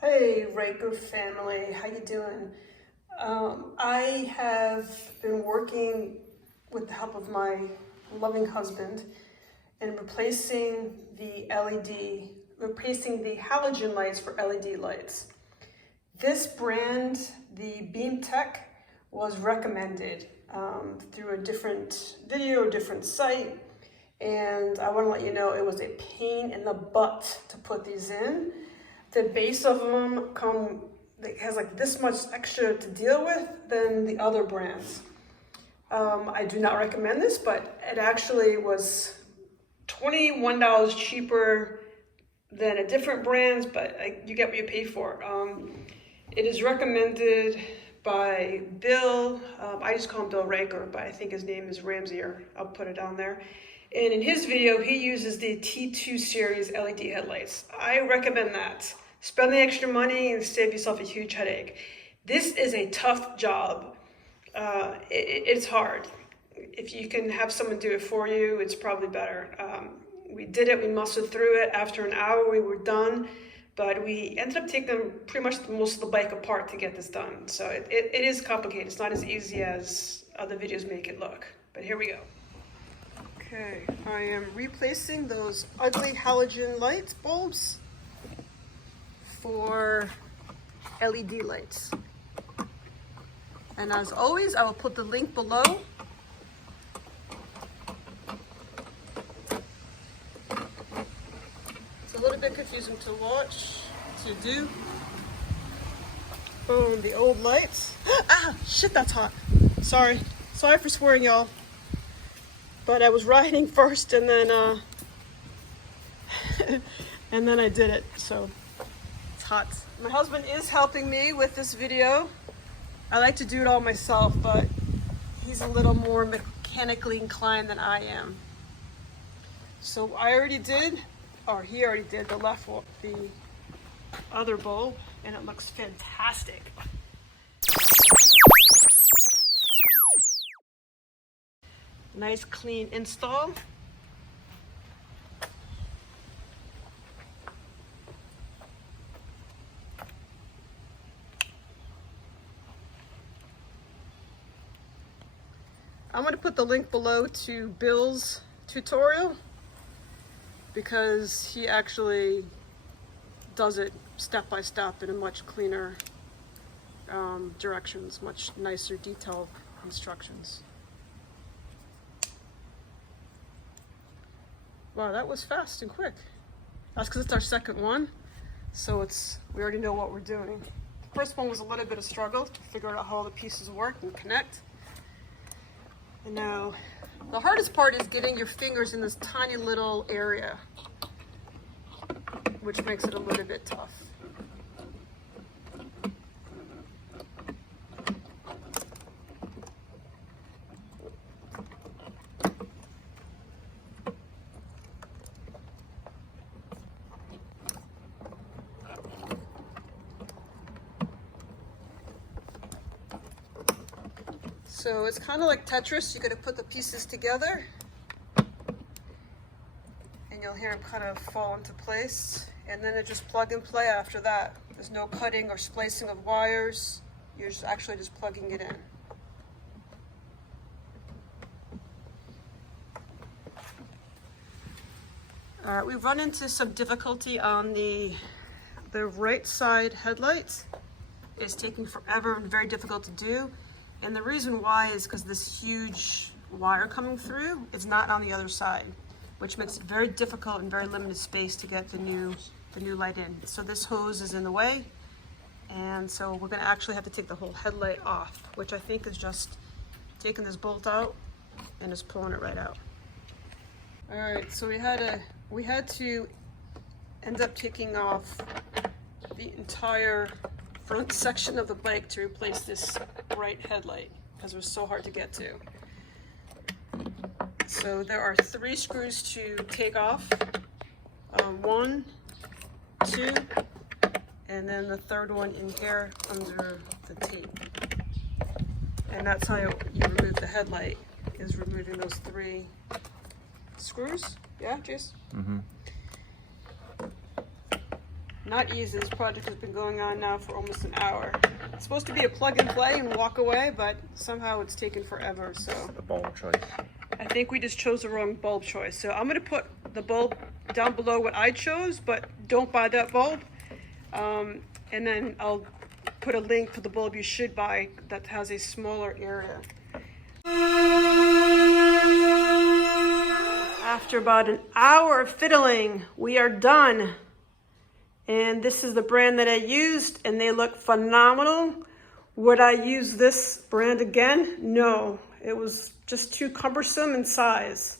Hey Ryker family, how you doing? I have been working with the help of my loving husband in replacing the halogen lights for LED lights. This brand, the Beam Tech, was recommended through a different video, a different site, and I want to let you know it was a pain in the butt to put these in. The base of them has like this much extra to deal with than the other brands. I do not recommend this, but it actually was $21 cheaper than a different brands, but you get what you pay for. It is recommended by Bill. I just call him Bill Ryker, but I think his name is Ramsey, or I'll put it down there. And in his video, he uses the T2 series LED headlights. I recommend that. Spend the extra money and save yourself a huge headache. This is a tough job. It's hard. If you can have someone do it for you, it's probably better. We did it, we muscled through it. After an hour, we were done, but we ended up taking pretty much most of the bike apart to get this done. So it is complicated. It's not as easy as other videos make it look, but here we go. Okay, I am replacing those ugly halogen light bulbs for LED lights. And as always, I will put the link below. It's a little bit confusing to watch, to do. Boom, the old lights. Ah, shit, that's hot. Sorry for swearing, y'all. But I was riding first, and then and then I did it, so it's hot. My husband is helping me with this video. I like to do it all myself, but he's a little more mechanically inclined than I am. So I already did, or he already did the other bulb, and it looks fantastic. Nice clean install. I'm going to put the link below to Bill's tutorial because he actually does it step by step in a much cleaner directions, much nicer detailed instructions. Wow, that was fast and quick. That's because it's our second one, so we already know what we're doing. The first one was a little bit of struggle to figure out how all the pieces work and connect. And now, the hardest part is getting your fingers in this tiny little area, which makes it a little bit tough. So it's kind of like Tetris. You got to put the pieces together, and you'll hear them kind of fall into place. And then it's just plug and play after that. There's no cutting or splicing of wires. You're actually just plugging it in. All right, we've run into some difficulty on the right side headlights. It's taking forever and very difficult to do. And the reason why is because this huge wire coming through is not on the other side, which makes it very difficult and very limited space to get the new light in. So this hose is in the way, and so we're going to actually have to take the whole headlight off, which I think is just taking this bolt out and just pulling it right out. All right, so we had to end up taking off the entire front section of the bike to replace this right headlight because it was so hard to get to. So there are 3 screws to take off. 1, 2, and then the third one in here under the tape. And that's how you remove the headlight, is removing those 3 screws. Yeah, Jace? Mm-hmm. Not easy. This project has been going on now for almost an hour. It's supposed to be a plug and play and walk away, but somehow it's taken forever. So the bulb choice. I think we just chose the wrong bulb choice. So I'm going to put the bulb down below what I chose, but don't buy that bulb. And then I'll put a link for the bulb you should buy that has a smaller area. After about an hour of fiddling, we are done. And this is the brand that I used, and they look phenomenal. Would I use this brand again? No, it was just too cumbersome in size.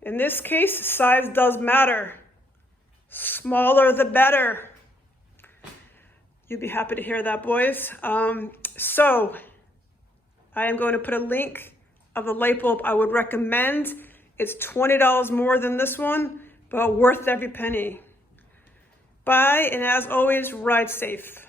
In this case, size does matter. Smaller the better. You'll be happy to hear that, boys. So I am going to put a link of the light bulb I would recommend. It's $20 more than this one, but worth every penny. Bye, and as always, ride safe.